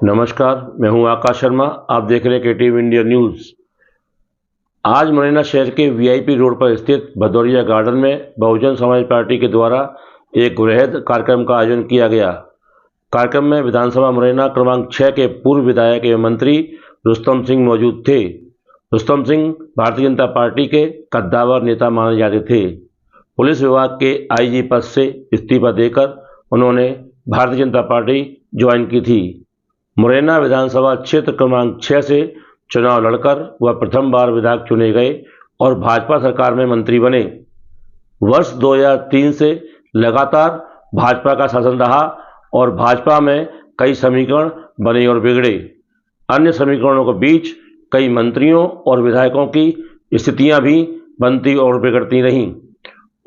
नमस्कार, मैं हूं आकाश शर्मा। आप देख रहे हैं KTV इंडिया न्यूज़। आज मुरैना शहर के VIP रोड पर स्थित भदौरिया गार्डन में बहुजन समाज पार्टी के द्वारा एक वृहद कार्यक्रम का आयोजन किया गया। कार्यक्रम में विधानसभा मुरैना क्रमांक 6 के पूर्व विधायक एवं मंत्री रुस्तम सिंह मौजूद थे। रुस्तम सिंह भारतीय जनता पार्टी के कद्दावर नेता माने जाते थे। पुलिस विभाग के IG पद से इस्तीफा देकर उन्होंने भारतीय जनता पार्टी ज्वाइन की थी। मुरैना विधानसभा क्षेत्र क्रमांक 6 से चुनाव लड़कर वह प्रथम बार विधायक चुने गए और भाजपा सरकार में मंत्री बने। वर्ष 2003 से लगातार भाजपा का शासन रहा और भाजपा में कई समीकरण बने और बिगड़े। अन्य समीकरणों के बीच कई मंत्रियों और विधायकों की स्थितियां भी बनती और बिगड़ती रहीं।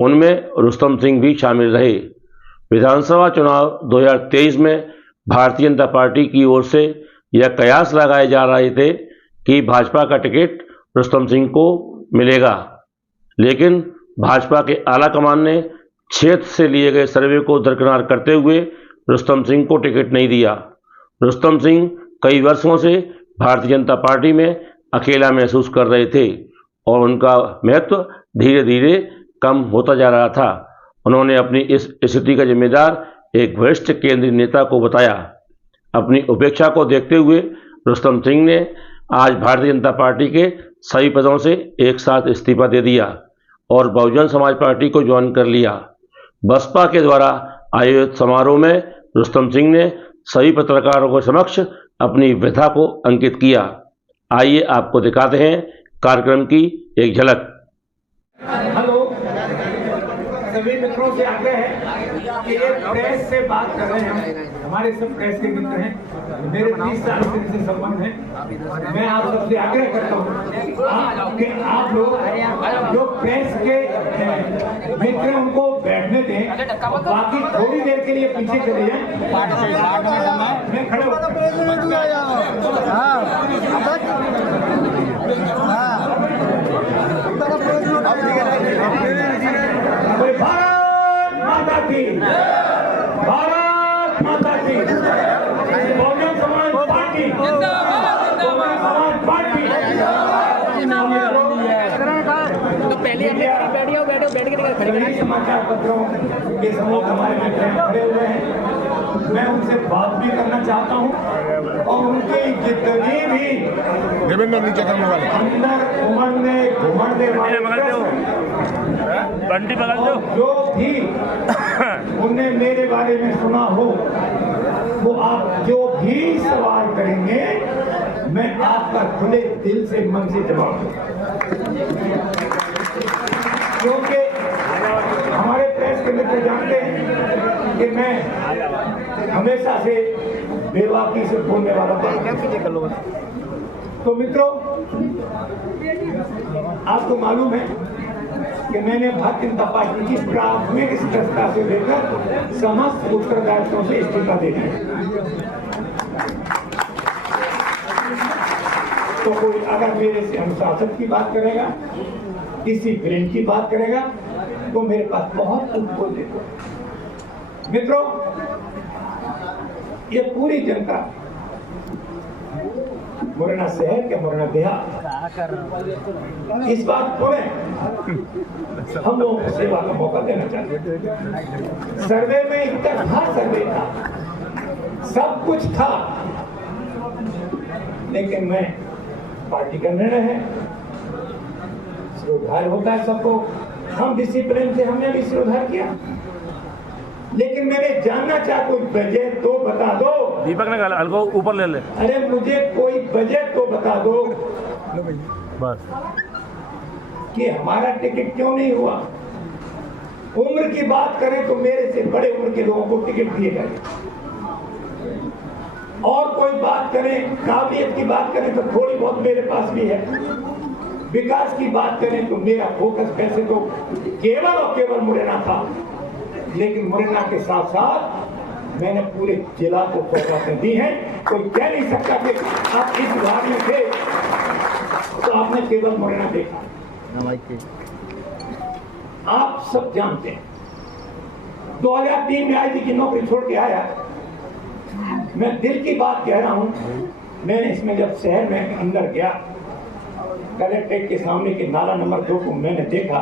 उनमें रुस्तम सिंह भी शामिल रहे। विधानसभा चुनाव 2023 में भारतीय जनता पार्टी की ओर से यह कयास लगाए जा रहे थे कि भाजपा का टिकट रुस्तम सिंह को मिलेगा, लेकिन भाजपा के आला कमान ने क्षेत्र से लिए गए सर्वे को दरकिनार करते हुए रुस्तम सिंह को टिकट नहीं दिया। रुस्तम सिंह कई वर्षों से भारतीय जनता पार्टी में अकेला महसूस कर रहे थे और उनका महत्व धीरे धीरे कम होता जा रहा था। उन्होंने अपनी इस स्थिति का जिम्मेदार एक वरिष्ठ केंद्रीय नेता को बताया। अपनी उपेक्षा को देखते हुए रुस्तम सिंह ने आज भारतीय जनता पार्टी के सभी पदों से एक साथ इस्तीफा दे दिया और बहुजन समाज पार्टी को ज्वाइन कर लिया। बसपा के द्वारा आयोजित समारोह में रुस्तम सिंह ने सभी पत्रकारों के समक्ष अपनी व्यथा को अंकित किया। आइए आपको दिखाते हैं कार्यक्रम की एक झलक। हेलो, सभी मित्रों से आग्रह है कि ये प्रेस से बात कर रहे हैं। हमारे सब प्रेस के मित्र हैं, मेरे 20 साल से इनसे संबंध है। मैं आप सबसे आग्रह करता हूँ कि आप लोग जो प्रेस के मित्र हैं उनको बैठने दें, बाकी थोड़ी देर के लिए पीछे चले जाएं। मैं खड़े भारत माता की, भारत माता की, बहुजन समाज पार्टी, समाज पार्टी। तो पहले बैठ समाचार पत्रों के समूह हमारे खड़े हुए हैं। मैं उनसे बात भी करना चाहता हूँ और उनके जितने भी अंदर घुमड़ने वाले जो भी उन्हें मेरे बारे में सुना हो, वो आप जो भी सवाल करेंगे मैं आपका खुले दिल से मन से जवाब दूंगा, क्योंकि हमारे प्रेस के मित्र जानते हैं कि मैं हमेशा से बेवाकी से बोलने वाला हूं। तो मित्रों, आपको मालूम है कि मैंने भारतीय जनता पार्टी की प्राथमिक सदस्यता से लेकर समस्त उत्तरदायित्वों से इस्तीफा दे दिया। तो कोई अगर मेरे से अनुशासन की बात करेगा, डिसिप्लिन की बात करेगा, तो मेरे पास बहुत कुछ बोल देगा। मित्रों, ये पूरी जनता मुरैना शहर के मुरैना देहात इस बात को हम लोगों को सेवा का मौका देना चाहते हैं। सर्वे में इतना सर्वे था, सब कुछ था, लेकिन मैं पार्टी का निर्णय है, सिरोधार्य होता है सबको। हम डिसिप्लिन से हमने भी सिरोधार्य किया, लेकिन मैंने जानना चाहा कोई वजह तो बता दो। दीपक ने कहा ऊपर ले ले। अरे मुझे कोई वजह तो बता दो बस कि हमारा टिकट क्यों नहीं हुआ। उम्र की बात करें तो मेरे से बड़े उम्र के लोगों को टिकट दिए गए, और कोई बात करें, काबिलियत की बात करें तो थोड़ी बहुत मेरे पास भी है। विकास की बात करें तो मेरा फोकस वैसे तो केवल और केवल मुरैना था, लेकिन मुरैना के साथ साथ मैंने पूरे जिला को सौगातें दी हैं। कोई कह नहीं सकता कि आप इस विभाग में थे तो आपने केवल मुरैना देखा। आप सब जानते हैं 2003 में आईजी की नौकरी छोड़ के आया, मैं दिल की बात कह रहा हूं। मैं इसमें जब शहर में अंदर गया, कलेक्ट्रेट के सामने के नाला नंबर 2 को मैंने देखा,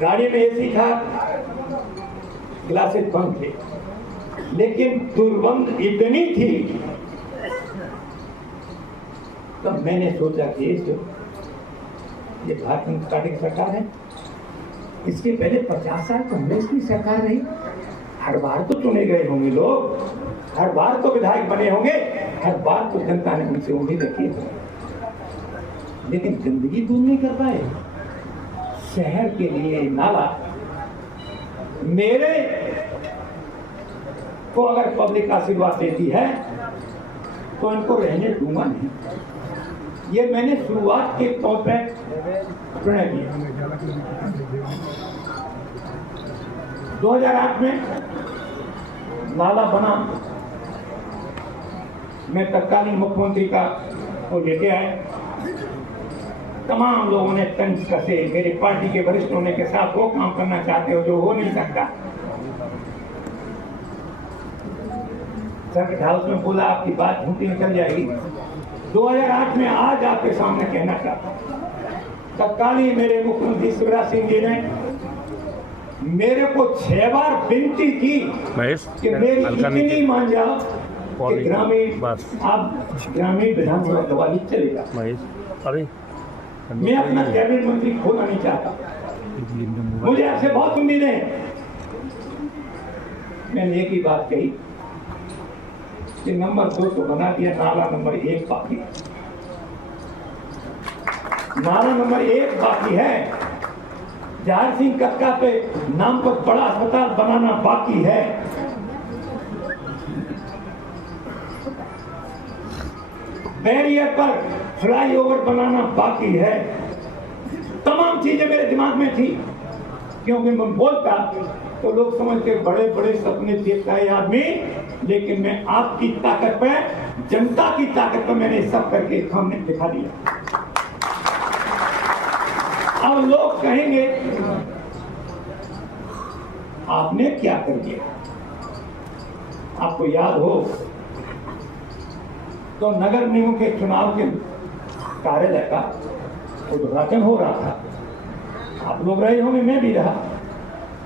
गाड़ी में एसी था, ग्लासेस बंद थे, लेकिन दुर्गंध इतनी थी, तब मैंने सोचा कि ये भारतीय जनता पार्टी की सरकार है। इसके पहले 50 साल कांग्रेस की सरकार रही। हर बार तो चुने गए होंगे लोग, हर बार तो विधायक बने होंगे, हर बार तो जनता ने उनसे उम्मीद रखी है, लेकिन जिंदगी दूर नहीं कर पाए। शहर के लिए नाला, मेरे को अगर पब्लिक आशीर्वाद देती है तो इनको रहने दूंगा नहीं। ये मैंने शुरुआत के तौर पर प्रणय किया। 2008 में नाला बना, मैं तत्कालीन मुख्यमंत्री का वो लेके आए। तमाम लोगों ने तंज कसे, मेरी पार्टी के वरिष्ठ होने के साथ वो काम करना चाहते हो जो हो नहीं सकता। सर्किट हाउस में बोला आपकी बात झूठी निकल जाएगी। 2008 में आज आपके सामने कहना चाहता हूं, तत्कालीन मेरे मुख्यमंत्री शिवराज सिंह जी ने मेरे को 6 बार विनती की कि मेरी इतनी मान जाओ कि ग्रामीण, आप ग्रामीण विधानसभा दवाली चलेगा। मैं अपना कैबिनेट मंत्री खोना नहीं चाहता, मुझे आपसे बहुत उम्मीद है। मैंने एक ही बात कही कि नंबर 2 तो बना दिया, नाला नंबर 1 बाकी, नाला नंबर 1 बाकी है। जहार सिंह कक्का पे नाम पर बड़ा अस्पताल बनाना बाकी है। बैरियर पर फ्लाईओवर बनाना बाकी है। तमाम चीजें मेरे दिमाग में थी, क्योंकि मैं बोलता तो लोग समझते बड़े बड़े सपने देखता है आदमी, लेकिन मैं आपकी ताकत पे, जनता की ताकत पे मैंने सब करके सामने दिखा दिया। अब लोग कहेंगे आपने क्या कर दिया। आपको याद हो तो नगर निगम के चुनाव के कार्यालय का उद्घाटन हो रहा था, आप लोग रहे होंगे, मैं भी रहा।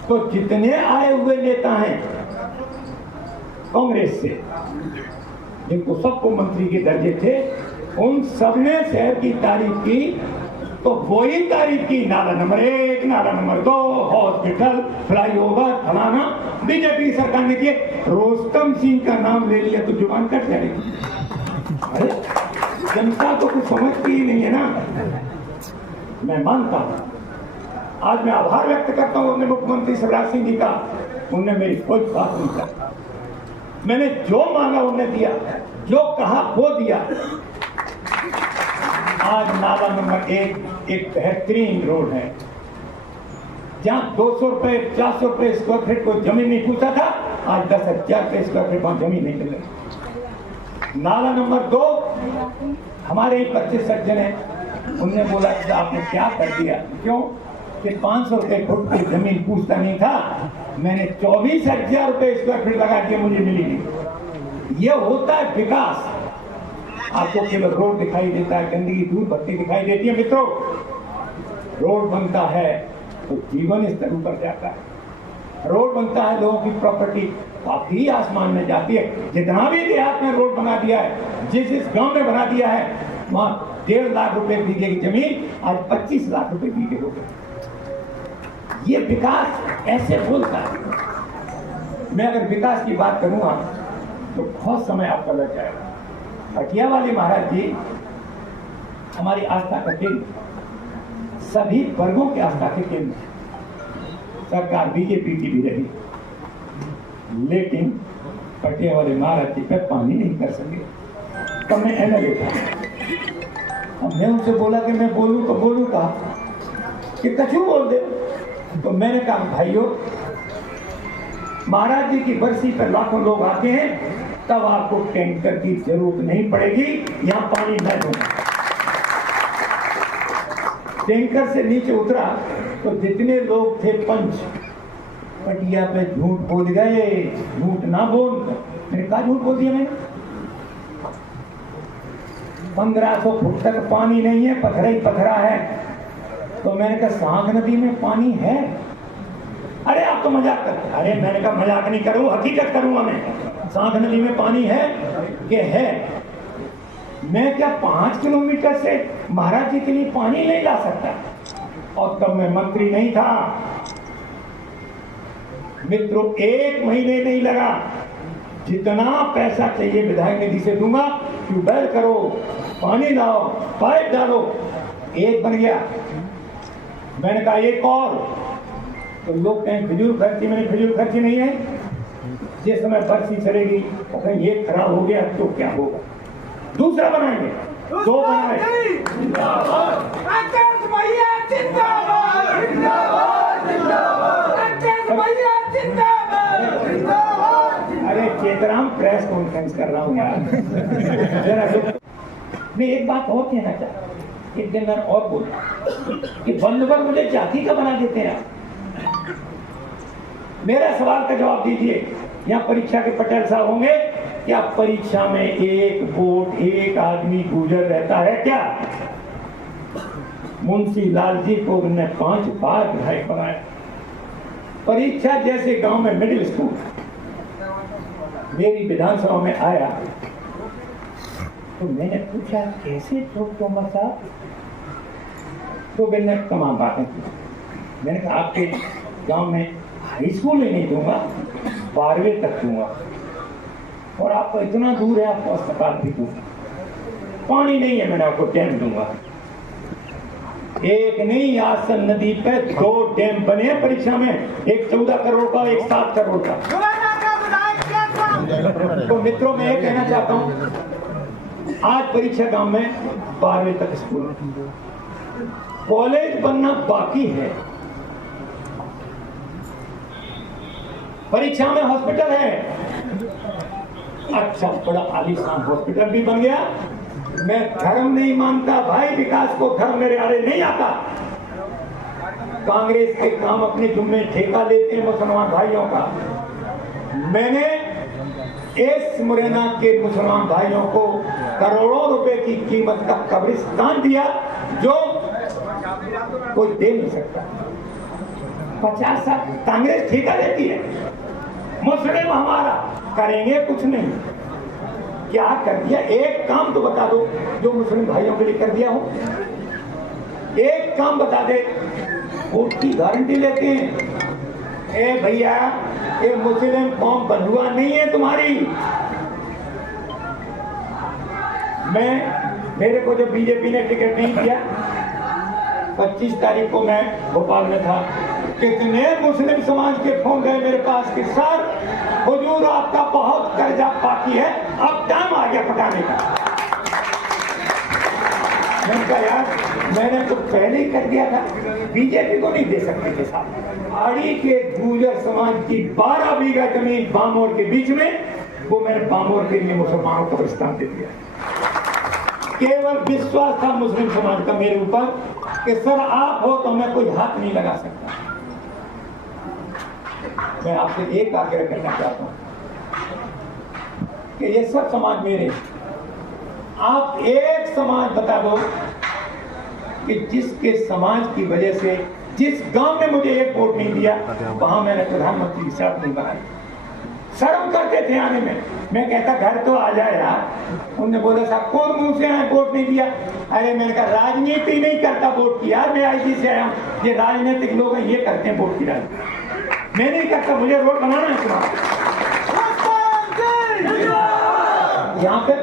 तो जितने आए हुए नेता हैं कांग्रेस से, जिनको सबको मंत्री के दर्जे थे, उन सबने शहर की तारीफ की। तो वही तारीफ की, नाला नंबर 1, नाला नंबर 2, हॉस्पिटल, फ्लाईओवर, फलाना। बीजेपी सरकार ने किए। रोस्तम सिंह का नाम ले लिया तो जुबान कट जाएगी। अरे जनता तो कुछ समझती ही नहीं है ना। मैं मानता हूं, आज मैं आभार व्यक्त करता हूं अपने मुख्यमंत्री शिवराज सिंह जी का, उनने मेरी कोई बात नहीं की। मैंने जो मांगा उन्हें दिया, जो कहा वो दिया। आज नाला नंबर 1 एक बेहतरीन रोड है, जहां 200 रुपए 400 रुपए स्क्वायर फीट को जमीन नहीं पूछा था, आज 10,000 रुपए स्क्वायर फीट वहां जमीन नहीं मिल रही। नाला नंबर 2 हमारे ही 25 सज्जन है, उनने बोला कि आपने क्या कर दिया, क्यों कि 500 रुपए फुट की जमीन पूछता नहीं था, मैंने 24,000 रुपए स्क्वायर फीट लगा के मुझे मिली नहीं। ये होता है विकास। आपको केवल रोड दिखाई देता है, गंदगी धूल बत्ती दिखाई देती है। मित्रों, रोड बनता है तो जीवन स्तर ऊपर जाता है। रोड बनता है, लोगों की प्रॉपर्टी काफी आसमान में जाती है। जितना भी देहात में रोड बना दिया है, जिस गांव में बना दिया है, वहां 1.5 लाख रुपए बीघे की जमीन आज 25 लाख रुपए बीघे हो गए। ये विकास ऐसे बोलता है। मैं अगर विकास की बात करूंगा तो बहुत समय आपका लग जाएगा। पटिया वाले महाराज जी हमारी आस्था का केंद्र, सभी वर्गों के आस्था के केंद्र। सरकार बीजेपी की भी रही, लेकिन पटिया वाले महाराज जी पे पानी नहीं कर सके। तो मैं एमएलए था, मैं उनसे बोला कि मैं बोलूं तो बोलूं कहा कि कछु बोल दे। तो मैंने कहा भाइयों, महाराज जी की बरसी पर लाखों लोग आते हैं, तब आपको टैंकर की जरूरत नहीं पड़ेगी, यहां पानी मैं दूंगा। टैंकर से नीचे उतरा तो जितने लोग थे पंच पटिया पे झूठ बोल गए, झूठ ना बोल। मैंने कहा झूठ बोल दिया मैंने? 1500 फुट तक पानी नहीं है, पथरा ही पथरा है। तो मैंने कहा सांग नदी में पानी है? अरे आप तो मजाक करते। अरे मैंने कहा मजाक नहीं करूं, हकीकत करूंगा मैं। सांग नदी में पानी है कि है? मैं क्या 5 किलोमीटर से महाराज जी के लिए पानी नहीं ला सकता? और तब मैं मंत्री नहीं था मित्रों, 1 महीने नहीं लगा। जितना पैसा चाहिए विधायक निधि से दूंगा, ट्यूबवेल करो, पानी लाओ, पाइप डालो, एक बन गया। मैंने कहा एक और, तो लोग कहें फिजूल खर्ची। मैंने फिजूल खर्ची नहीं है। जिस समय बरसी चलेगी तो कहीं ये खराब हो गया तो क्या होगा, दूसरा बनाएंगे। 2 बनाए। अरे चेतराम, प्रेस कॉन्फ्रेंस कर रहा हूँ यार। मैं एक बात और कहना चाहता, एक दिन मैंने और बोला कि बंदवर मुझे जाति का बना देते हैं। मेरा सवाल का जवाब दीजिए, यहाँ परीक्षा के पटेल साहब होंगे क्या? परीक्षा में एक वोट एक आदमी गुजर रहता है क्या? मुंशी लाल जी को उन्होंने 5 बार विधायक बनाया। परीक्षा जैसे गांव में मिडिल स्कूल मेरी विधानसभा में आया तो मैंने पूछा कैसे तोमर साहब? तो मैंने तमाम बातें की। मैंने कहा आपके गांव में हाई स्कूल ही नहीं दूंगा, 12वीं तक दूंगा, और आपको इतना दूर है आपको अस्पताल भी दूंगा। पानी नहीं है, मैंने आपको डैम दूंगा। एक नहीं, आसन नदी पे 2 डैम बने हैं परीक्षा में, एक 14 करोड़ का, एक 7 करोड़ का। तो मित्रों मैं ये कहना चाहता हूं, आज परीक्षा गांव में 12वीं तक स्कूल, कॉलेज बनना बाकी है। परीक्षा में हॉस्पिटल है, अच्छा बड़ा आलीशान हॉस्पिटल भी बन गया। मैं धर्म नहीं मानता भाई, विकास को धर्म मेरे आड़े नहीं आता। कांग्रेस के काम अपने जुम्मे ठेका लेते हैं मुसलमान भाइयों का। मैंने इस मुरैना के मुसलमान भाइयों को करोड़ों रुपए की कीमत का कब्रिस्तान दिया जो कोई दे नहीं सकता। 50 साल कांग्रेस ठेका लेती है, मुस्लिम हमारा करेंगे कुछ नहीं। क्या कर दिया? एक काम तो बता दो जो मुस्लिम भाइयों के लिए कर दिया हो। एक काम बता दे, वोट की गारंटी लेते हैं। ए भैया, ये मुस्लिम कौम बंधुआ नहीं है तुम्हारी। मेरे को जब बीजेपी ने टिकट नहीं दिया, 25 तारीख को मैं भोपाल में था, कितने मुस्लिम समाज के फोन गए मेरे पास कि सर हुजूर आपका बहुत कर्जा बाकी है, अब टाइम आ गया पटाने का। मैंने कहा यार मैंने तो पहले ही कर दिया था, बीजेपी को नहीं दे सकते थे साहब। आड़ी के गुर्जर समाज की 12 बीघा जमीन बामोर के बीच में, वो मैंने बामोर के लिए मुसलमानों को प्रस्ताव दे दिया। केवल विश्वास था मुस्लिम समाज का मेरे ऊपर कि सर आप हो तो मैं कोई हाथ नहीं लगा सकता। मैं आपसे एक आग्रह करना चाहता हूं कि ये सब समाज मेरे, आप एक समाज बता दो कि जिसके समाज की वजह से जिस गांव में मुझे एक वोट नहीं दिया वहां मैंने प्रधानमंत्री की शर्त नहीं बनाई। शर्म करते थे आने में। मैं कहता घर तो आ जाए यार। उन्होंने बोला साहब कौन मुंह से आए वोट नहीं दिया? अरे मैंने कहा राजनीति नहीं करता वोट की यार, मैं आईटी से आया हूँ। ये राजनीतिक लोग हैं, ये करते हैं वोट की राजनीति। मैं नहीं करता, मुझे रोड बनाना है तुम्हारा। यहाँ पे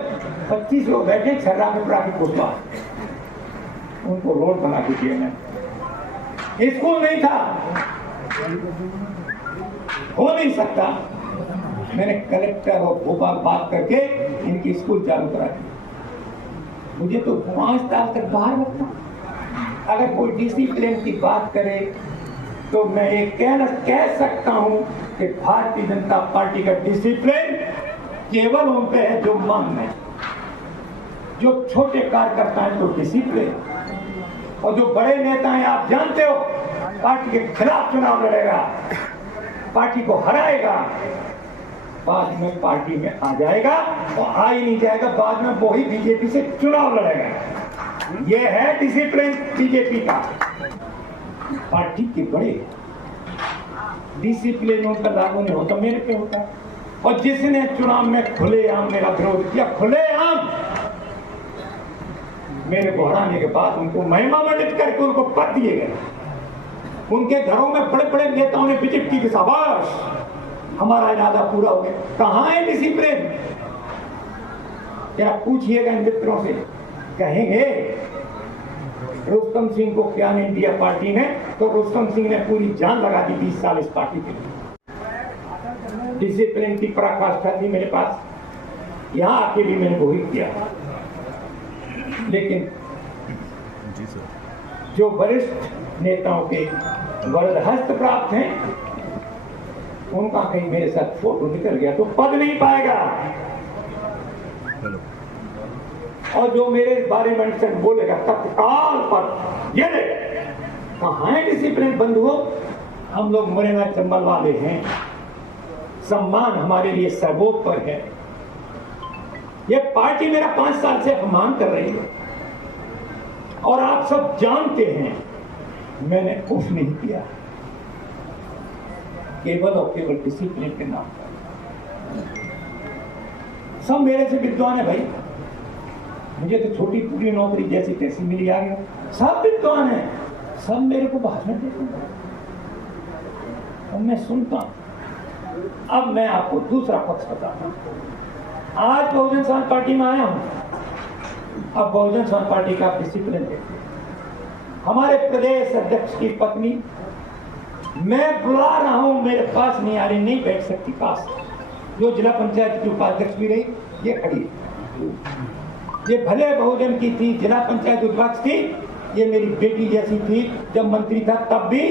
25 लोग बैठे छर्रा में ट्रैफिक कोटवा, उनको रोड बना के दिया। मैं स्कूल नहीं था, हो नहीं सकता। मैंने कलेक्टर और भोपाल बात करके इनकी स्कूल चालू करा दी। मुझे तो 5 साल तक बाहर रखता। अगर कोई डिसिप्लिन की बात करे तो मैं ये कह सकता हूं कि भारतीय जनता पार्टी का डिसिप्लिन केवल उन पे है जो मांग में, जो छोटे कार्यकर्ता हैं तो डिसिप्लिन, और जो बड़े नेता हैं आप जानते हो पार्टी के खिलाफ चुनाव लड़ेगा, पार्टी को हराएगा, बाद में पार्टी में आ जाएगा और आ ही नहीं जाएगा, बाद में वो ही बीजेपी से चुनाव लड़ेगा। ये है डिसिप्लिन बीजेपी का। पार्टी के बड़े डिसिप्लिन उनका लागू नहीं होता, मेरे पे होता। और जिसने चुनाव में खुलेआम मेरा विरोध किया, खुलेआम मेरे को हराने के बाद उनको महिमा मंडित करके उनको पद दिए गए। उनके घरों में बड़े बड़े नेताओं ने विजिट की, शाबाश हमारा इरादा पूरा हो गया। कहां है डिसिप्लिन? क्या पूछिएगा इन मित्रों से, कहेंगे रुस्तम सिंह को क्या नहीं दिया पार्टी ने, तो रुस्तम सिंह ने पूरी जान लगा दी 20 साल इस पार्टी के लिए। डिसिप्लिन की पराकाष्ठा थी मेरे पास, यहां आके भी मैंने वही किया। लेकिन जो वरिष्ठ नेताओं के वरदहस्त प्राप्त हैं, उनका कहीं मेरे साथ फोटो निकल गया तो पद नहीं पाएगा। और जो मेरे बारे में बोलेगा तत्काल पर, ये कहां है डिसिप्लिन? बंधुओं, हम लोग मुरैना चंबल वाले हैं, सम्मान हमारे लिए सर्वोपरि है। ये पार्टी मेरा 5 साल से अपमान कर रही है और आप सब जानते हैं मैंने कुछ नहीं किया, केवल और केवल डिसिप्लिन के नाम पर। सब मेरे से विद्वान है भाई, मुझे तो छोटी पूरी नौकरी जैसी तैसी मिली आ गई। सब विद्वान है, सब मेरे को भाषण देते हैं और मैं सुनता हूं। अब मैं आपको दूसरा पक्ष बताता हूं। आज बहुजन समाज पार्टी में आया हूं। अब बहुजन समाज पार्टी का डिसिप्लिन देखते हैं। हमारे प्रदेश अध्यक्ष की पत्नी, मैं बुला रहा हूं, मेरे पास नहीं आ रही, नहीं बैठ सकती पास। जो जिला पंचायत की उपाध्यक्ष भी रही, ये खड़ी है। ये भले बहुजन की थी, जिला पंचायत उपाध्यक्ष थी, ये मेरी बेटी जैसी थी। जब मंत्री था तब भी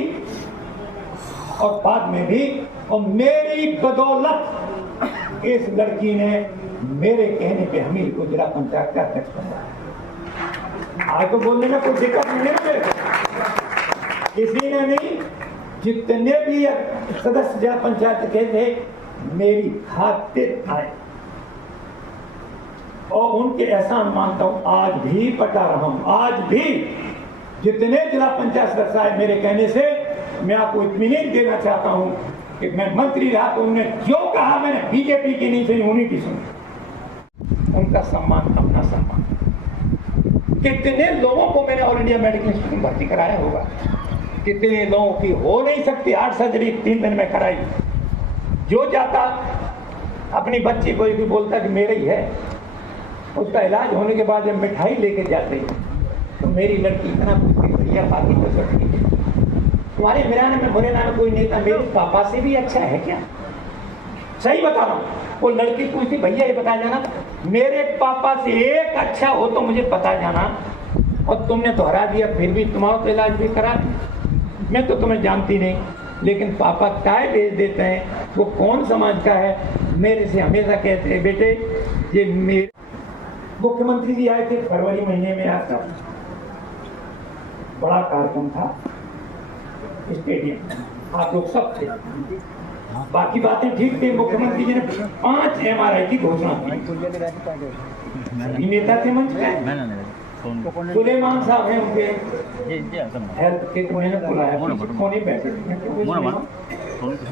और बाद में भी। और मेरी बदौलत इस लड़की ने मेरे कहने पे हमीर को जिला पंचायत का अध्यक्ष बनाया। आज तो बोलने में कोई दिक्कत नहीं है ना मेरे को, किसी ने नहीं। जितने भी सदस्य जिला पंचायत के थे मेरी खातिर आए और उनके एहसान मानता हूं। आज भी बता रहा हूं, आज भी जितने जिला पंचायत सदस्य आए मेरे कहने से, मैं आपको इत्मीनान देना चाहता हूं कि मैं मंत्री रहा तो उन्होंने जो कहा मैंने बीजेपी की नहीं सुनी, उन्हीं की सुनी। उनका सम्मान अपना सम्मान। कितने लोगों को मैंने ऑल इंडिया मेडिकल इंस्टीट्यूट में भर्ती कराया होगा, कितने लोगों की हो नहीं सकती 8 सर्जरी 3 दिन में कराई। जो जाता अपनी बच्ची को भी बोलता कि मेरे ही है, उसका इलाज होने के बाद जब मिठाई लेके जाते हैं तो मेरी लड़की इतना पूछती, भैया बाकी तो सब ठीक है, तुम्हारे मुरैना में कोई नेता मेरे पापा से भी अच्छा है क्या? सही बता रहा हूँ। वो लड़की पूछती, भैया ये बता जाना मेरे पापा से एक अच्छा हो तो मुझे बता जाना, और तुमने तो हरा दिया, फिर भी तुम्हारा तो इलाज भी करा। मैं तो तुम्हें जानती नहीं, लेकिन पापा काय भेज देते हैं, वो कौन समाज का है। मेरे से हमेशा कहते हैं, बेटे ये मेरे मुख्यमंत्री जी आए थे फरवरी महीने में, आता बड़ा कार्यक्रम था स्टेडियम, आप लोग सब थे। बाकी बातें ठीक थी। मुख्यमंत्री जी ने 5 MRI की घोषणा की। नेता थे मंच पे, सुलेमान साहब हैं, उनके हेल्थ के उन्होंने बुलाया, कोने बैठे थे।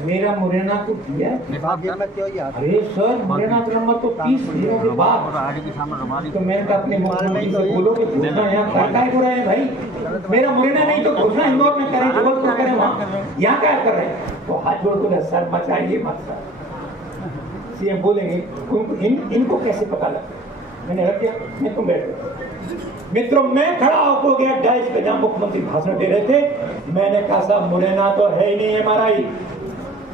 मेरा मुरैना को दिया, अरे सर मुरैना का नंबर तो 30 दिनों के बाद। तो मैंने कहा अपने मुख्यमंत्री से बोलो कि घोषणा यहाँ क्या हो रहा है भाई, मेरा मुरैना नहीं तो घोषणा इंदौर में करें, जबलपुर करें, वहाँ यहाँ क्या कर रहे हैं? तो हाथ जोड़ कर सर बचाइए मत सर। सीएम बोलेंगे इनको कैसे पता लगता? मैंने रख दिया, मैं तुम बैठो। मित्रों, मैं खड़ा होकर गया डाइस पे जहां मुख्यमंत्री भाषण दे रहे थे। मैंने कहा साहब मुरैना तो है ही नहीं MRI।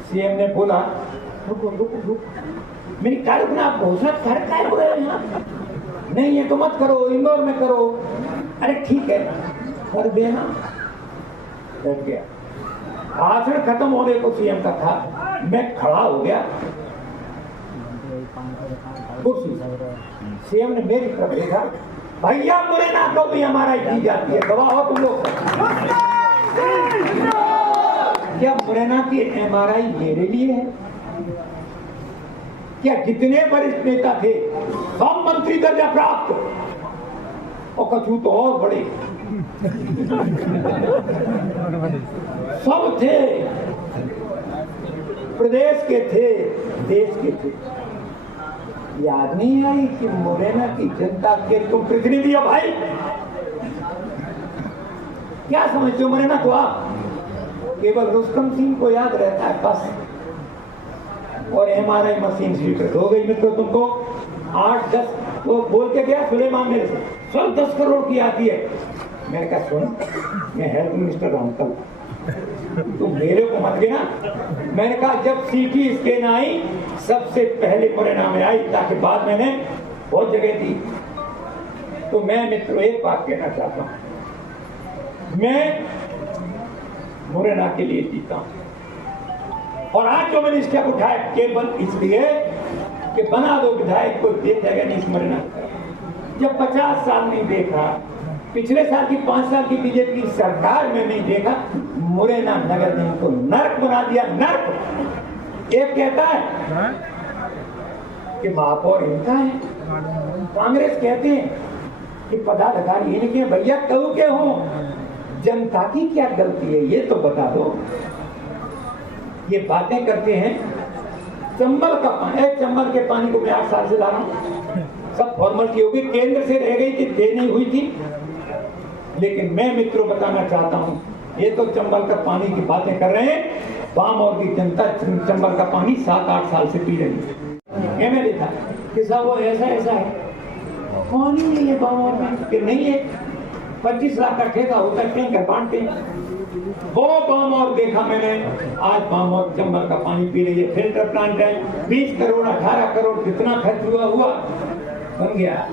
सीएम ने बोला रुको रुको रुको, मेरी कार्यक्रम आप घोषणा कर रहे हैं यहाँ? नहीं ये तो मत करो, इंदौर में करो। अरे ठीक है कर देना। बैठ गया। भाषण खत्म होने को सीएम का था, मैं खड़ा हो गया कुर्सी। सीएम ने मेरी तरफ देखा, भैया मुरैना को भी MRI दी जाती है, गवाह हो तुम लोग। क्या मुरैना की MRI मेरे लिए है? क्या जितने वरिष्ठ नेता थे सब मंत्री दर्जा प्राप्त और कछु तो और बड़े सब थे, प्रदेश के थे, देश के थे। याद नहीं आई कि मुरैना की जनता के तुम प्रतिनिधि हो भाई? क्या समझते हो मुरैना को आप? केवल रुस्तम सिंह को याद रहता है बस, और MRI मशीन स्वीकृत हो गई मित्रों तुमको 8-10 वो बोल के गया सुलेमान मेरे से 10 करोड़ की आती है। मैंने कहा सुन, मैं हेल्थ मिनिस्टर हूं कल, तो मेरे को मत देना। मैंने कहा जब CT स्कैन आई सबसे पहले मुरैना में आई, ताकि बाद मैंने बहुत जगह दी। तो मैं मित्रों एक बात कहना चाहता हूं, मैं मुरैना के लिए जीता हूं, और आज जो मैंने स्टेप उठाया केवल इसलिए कि बना दो विधायक को देखेगा नहीं इस मुरैना। जब 50 साल नहीं देखा, पिछले साल की 5 साल की बीजेपी की सरकार में नहीं देखा, मुरैना नगर ने उनको नर्क बना दिया, नर्क। एक कहता है कि महापौर इनका है, कांग्रेस कहते हैं कि पदाधिकारी इनके। भैया कहूं के हो, जनता की क्या गलती है ये तो बता दो। ये बातें करते हैं चंबल का पानी, चंबल के पानी को मैं 8 साल से ला रहा हूं, सब फॉर्मेलिटी होगी, केंद्र से रह गई थी, देनी हुई थी। लेकिन मैं मित्रों बताना चाहता हूं, ये तो चंबल का पानी की बातें कर रहे हैं, बामौर की जनता चंबल का पानी 7-8 साल से पी रही है। MLA था कि साहब वो ऐसा है, पानी नहीं है बामौर में, कि नहीं है 25 लाख का ठेका होता है, टैंकर बांटते हैं। वो बामौर देखा मैंने, आज बामौर चंबल का पानी पी रही है। फिल्टर प्लांट है, 20 करोड़ 18 करोड़ कितना खर्च हुआ बन गया।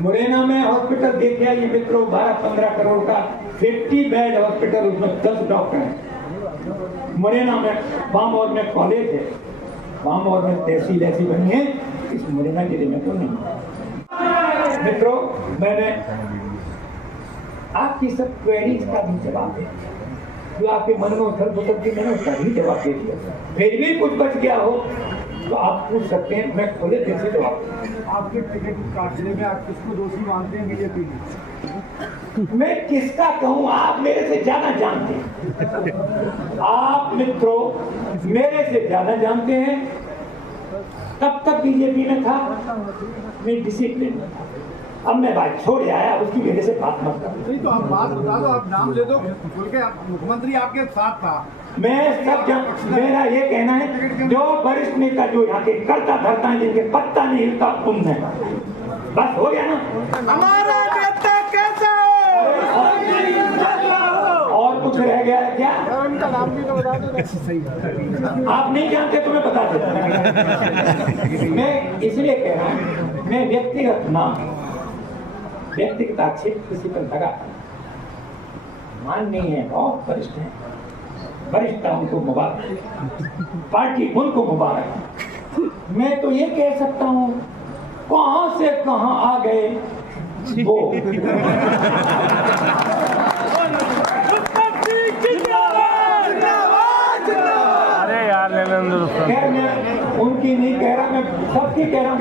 मुरैना में हॉस्पिटल देखिए ये मित्रों 12-15 करोड़ का 50 बेड हॉस्पिटल, उसमें 10 डॉक्टर हैं। मुरैना में बामौर में कॉलेज है, बामौर में तहसील ऐसी बनी है, इस मुरैना जिले में तो नहीं। मित्रों मैंने आपकी सब क्वेरीज का भी जवाब दिया, जो आपके मन में उथल पुथल थी मैंने उसका भी जवाब दे दिया। फिर भी कुछ बच गया हो तो आप पूछ सकते हैं, मैं खुले दिल से जवाब दूंगा। आपके टिकट काटने में आप किसको दोषी मानते हैं बीजेपी? मैं किसका कहूँ, आप मेरे से ज्यादा जानते हैं। आप मित्रों मेरे से ज्यादा जानते हैं। तब तक बीजेपी में था, मैं डिसिप्लिन में था। अब मैं बात छोड़ आया, उसकी वजह से बात मत करो। नहीं तो आप बात बता दो, आप नाम ले दो, बोल के मुख्यमंत्री आपके साथ था। मैं सब मेरा ये कहना है, जो वरिष्ठ नेता जो यहाँ के करता धरता है, जिनके पत्ता नहीं हिलता उन है, बस हो गया ना। हमारा नेता कैसा और कुछ रह गया है क्या? उनका नाम भी तो बता दो। सही आप नहीं जानते तो मैं बता देता। मैं इसलिए कह रहा हूँ, मैं व्यक्तिगत आक्षेप किसी पर लगा मान नहीं है, बहुत वरिष्ठ है, वरिष्ठता उनको मुबारक, पार्टी उनको मुबारक। मैं तो ये कह सकता हूँ कहां से कहां आ गए वो। अरे यार खैर मैं उनकी नहीं कह रहा, मैं सबकी कह रहा हूँ।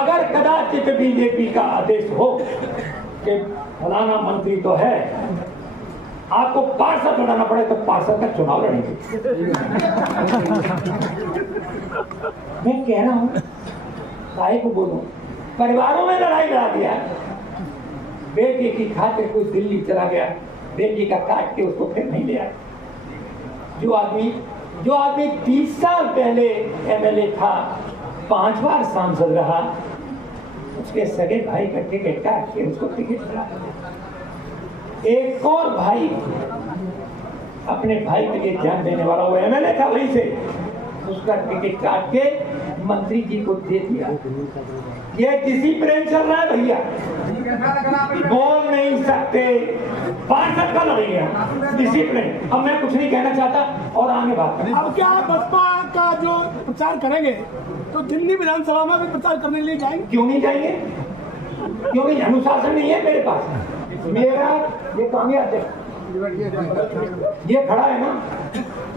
अगर कदाचित बीजेपी का आदेश हो कि फलाना मंत्री तो है, आपको पार्षद बनाना पड़े तो पार्षद का चुनाव लड़ेंगे। मैं कह रहा हूँ काहे को बोलूं, परिवारों में लड़ाई लड़ा दिया। बेटी की खातिर कोई दिल्ली चला गया, बेटी का काट के उसको फिर नहीं ले आया। जो आदमी 30 साल पहले MLA था, 5 बार सांसद रहा, उसके सगे भाई का टिकट काट के उसको टिकट मिला। एक और भाई अपने भाई के लिए जान देने वाला, वो MLA था वहीं से, उसका टिकट काट के मंत्री जी को दे दिया। ये डिसिप्लिन चल रहा है भैया, बोल नहीं सकते, पार्षद का लड़ेगा डिसिप्लिन। अब मैं कुछ नहीं कहना चाहता और आगे बात करें। अब क्या बसपा का जो प्रचार करेंगे तो दिल्ली विधानसभा में भी प्रचार करने के लिए जाएंगे? क्यों नहीं जाएंगे? क्योंकि अनुशासन नहीं है मेरे पास। मेरा ये कामयाब है, ये खड़ा है ना,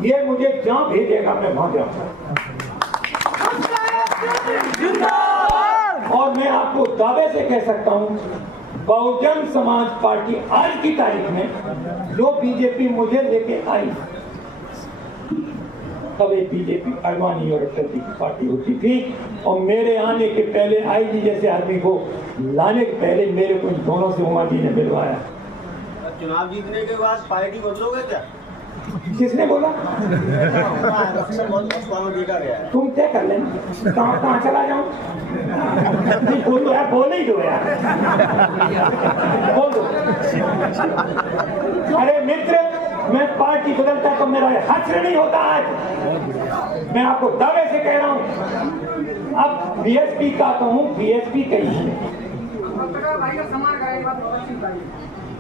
ये मुझे जहाँ भेजेगा मैं वहां जाऊंगा। और मैं आपको दावे से कह सकता हूं, बहुजन समाज पार्टी आज की तारीख में जो बीजेपी मुझे लेके आई, तब एक बीजेपी अडवाणी और अटल जी की पार्टी होती थी, और मेरे आने के पहले आईजी जैसे आदमी को लाने के पहले मेरे को इन दोनों से उमा जी ने मिलवाया। चुनाव जीतने के बाद पार्टी बदलोगे क्या? किसने बोला? देखा गया है। तुम तय कर लेना कहाँ चला जाऊं। बोल दो यार, बोल ही दो यार, बोल दो। अरे मित्र, मैं पार्टी बदलता तो मेरा हश्र नहीं होता आज। मैं आपको दावे से कह रहा हूं, अब बीएसपी का कहूं, बीएसपी कही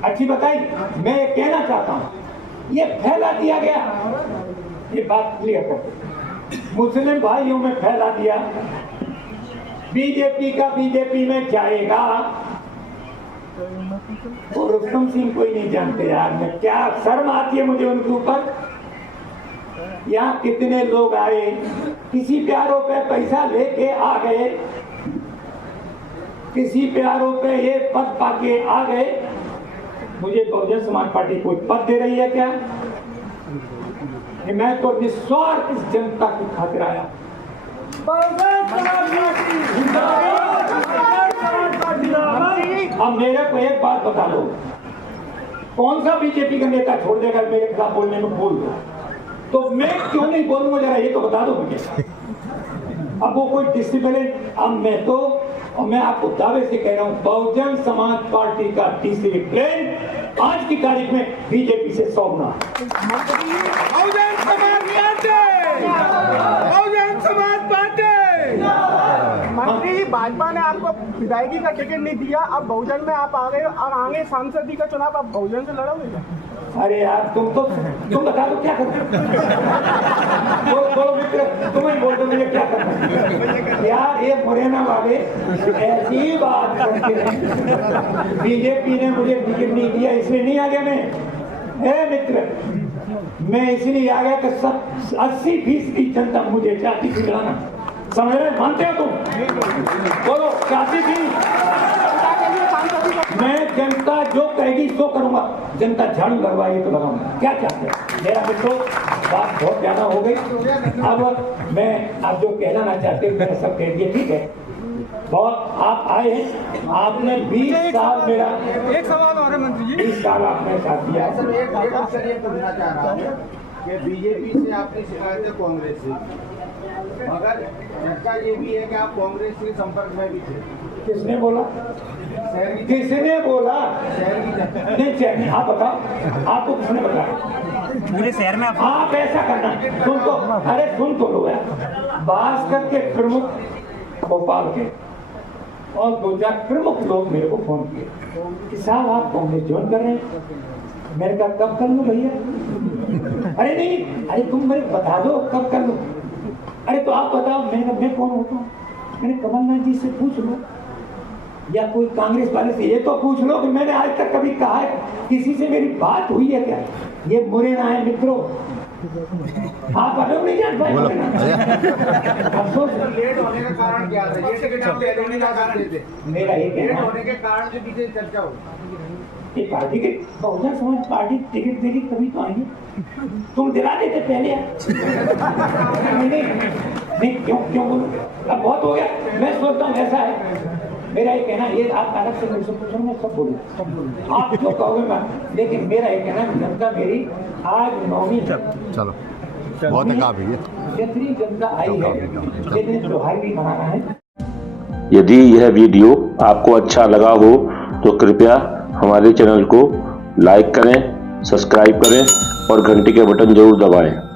अच्छी बताई। मैं ये कहना चाहता हूं, ये फैला दिया गया, ये बात क्लियर करते, मुस्लिम भाइयों में फैला दिया बीजेपी का बीजेपी में जाएगा। और रुस्तम सिंह कोई नहीं जानते यार, मैं क्या शर्म आती है मुझे उनके ऊपर। यहाँ कितने लोग आए, किसी प्यारों पे पैसा लेके आ गए, किसी प्यारों पे ये पद पाके आ गए। मुझे बहुजन समाज पार्टी कोई पद दे रही है क्या? मैं तो निस्वार्थ इस जनता की खातिर आया। अब मेरे को एक बात बता दो, कौन सा बीजेपी का नेता छोड़ देगा मेरे खिलाफ बोलने में? बोल दो तो मैं क्यों नहीं बोलूंगा, जरा ये तो बता दो मुझे। अब वो कोई डिसिप्लिन, अब मैं तो, और मैं आपको दावे से कह रहा हूं, बहुजन समाज पार्टी का डिसिप्लिन आज की तारीख में बीजेपी से 100 गुना। बहुजन समाज पार्टी मंत्री, भाजपा ने आपको विधायकी का टिकट नहीं दिया, अब बहुजन में आप आ गए और आगे सांसदी का चुनाव आप बहुजन से लड़ोगे क्या? अरे यार तुम बता दो क्या करते बोलो मित्र, तुम ही बोल दो मुझे क्या करना यार। ये मुरैना वाले ऐसी बात करते हैं, बीजेपी ने मुझे टिकट नहीं दिया इसलिए नहीं आ गया मैं। मित्र, मैं इसलिए आ गया कि 80% जनता मुझे चाहती थी खिलाना, समझ रहे, मानते हो तुम? बोलो चाहती थी। मैं जनता जो कहेगी सो करूंगा, जनता झाड़ू लगवाएगी तो लगाऊंगा। क्या चाहते हैं मेरा मित्रों, बात बहुत ज्यादा हो गई। अब मैं आप जो कहना चाहते हैं मैंने सब कह दिया, ठीक है। बहुत आप आए हैं, आपने 20 साल मेरा, एक सवाल और है मंत्री जी, 20 साल आपने साथ दिया। सर एक आपसे ये पूछना चाह रहा हूँ कि बीजेपी से आपने शिकायत है कांग्रेस से, मगर झटका ये भी है कि आप कांग्रेस के संपर्क में भी थे। किसने बोला? किसने बोला? नहीं, आप बताओ, आपको किसने बताया? पूरे शहर में आप ऐसा करना, सुन तो, अरे सुन तो लो यार। भास्कर के प्रमुख भोपाल के और 2-4 प्रमुख लोग मेरे को फोन किए कि साहब आप कांग्रेस ज्वाइन कर रहे हैं। मैंने कहा कब कर लूं भैया? अरे नहीं, अरे तुम मेरे बता दो कब कर लूं। अरे तो आप बताओ। मैंने कहा मैं कौन होता हूँ? मैंने कमलनाथ जी से पूछ लो या कोई कांग्रेस वाले से ये तो पूछ लो कि मैंने आज तक कभी कहा है किसी से मेरी बात हुई है क्या? ये मुरैना है मित्रों, आप अलग नहीं जान पाए। अफसोस लेट होने का कारण क्या था? मेरा ये कहना होने के कारण जो पीछे चर्चा हो, ये पार्टी के बहुजन समाज पार्टी टिकट देगी तभी तो आएंगे। तुम दिला देते पहले नहीं क्यों बोलो? अब बहुत हो गया। मैं सोचता हूँ ऐसा है, मेरा ये कहना, ये आप अलग से मेरे से पूछो, मैं सब बोलूँ, आप जो कहोगे मैं, लेकिन मेरा ये कहना जनता मेरी आज 9वीं चलो बहुत है जितनी जनता आई है, जितने त्योहार भी मनाना है। यदि यह वीडियो आपको अच्छा लगा हो तो कृपया हमारे चैनल को लाइक करें, सब्सक्राइब करें और घंटी के बटन जरूर दबाएं।